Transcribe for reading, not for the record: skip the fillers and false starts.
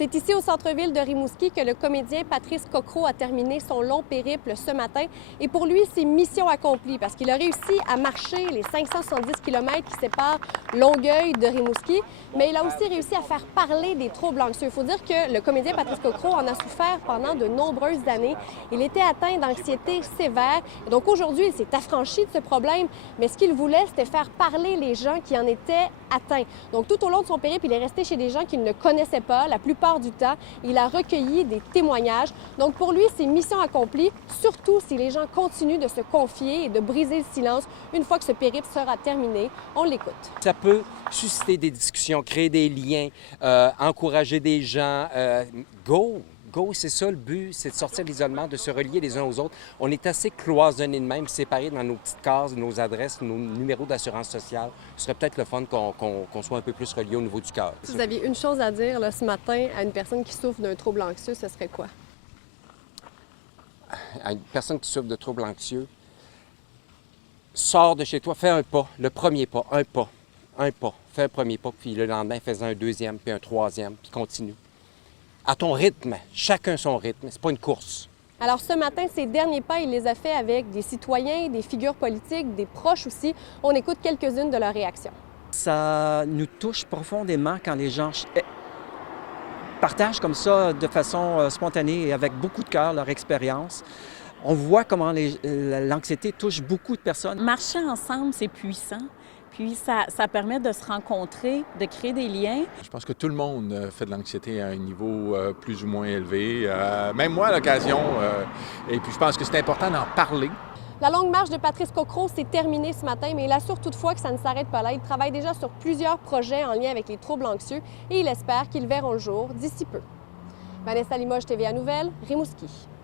C'est ici au centre-ville de Rimouski que le comédien Patrice Cocro a terminé son long périple ce matin. Et pour lui, c'est mission accomplie parce qu'il a réussi à marcher les 570 km qui séparent Longueuil de Rimouski, mais il a aussi réussi à faire parler des troubles anxieux. Il faut dire que le comédien Patrice Cocro en a souffert pendant de nombreuses années. Il était atteint d'anxiété sévère. Et donc aujourd'hui, il s'est affranchi de ce problème, mais ce qu'il voulait, c'était faire parler les gens qui en étaient atteints. Donc tout au long de son périple, il est resté chez des gens qui ne le connaissaient pas. La plupart du temps, il a recueilli des témoignages. Donc pour lui, c'est mission accomplie, surtout si les gens continuent de se confier et de briser le silence une fois que ce périple sera terminé. On l'écoute. Ça peut susciter des discussions, créer des liens, encourager des gens. Go, c'est ça le but, c'est de sortir de l'isolement, de se relier les uns aux autres. On est assez cloisonnés de même, séparés dans nos petites cases, nos adresses, nos numéros d'assurance sociale. Ce serait peut-être le fun qu'on soit un peu plus reliés au niveau du cœur. Si vous aviez une chose à dire là, ce matin à une personne qui souffre d'un trouble anxieux, ce serait quoi? À une personne qui souffre de troubles anxieux, sors de chez toi, fais un pas, le premier pas, un pas. Fais un premier pas, puis le lendemain, fais un deuxième, puis un troisième, puis continue. À ton rythme, chacun son rythme, c'est pas une course. Alors ce matin, ces derniers pas, il les a fait avec des citoyens, des figures politiques, des proches aussi. On écoute quelques-unes de leurs réactions. Ça nous touche profondément quand les gens partagent comme ça de façon spontanée et avec beaucoup de cœur leur expérience. On voit comment l'anxiété touche beaucoup de personnes. Marcher ensemble, c'est puissant. Puis ça permet de se rencontrer, de créer des liens. Je pense que tout le monde fait de l'anxiété à un niveau plus ou moins élevé, même moi à l'occasion. Et puis je pense que c'est important d'en parler. La longue marche de Patrice Cocro s'est terminée ce matin, mais il assure toutefois que ça ne s'arrête pas là. Il travaille déjà sur plusieurs projets en lien avec les troubles anxieux et il espère qu'ils verront le jour d'ici peu. Vanessa Limoges, TVA Nouvelles, Rimouski.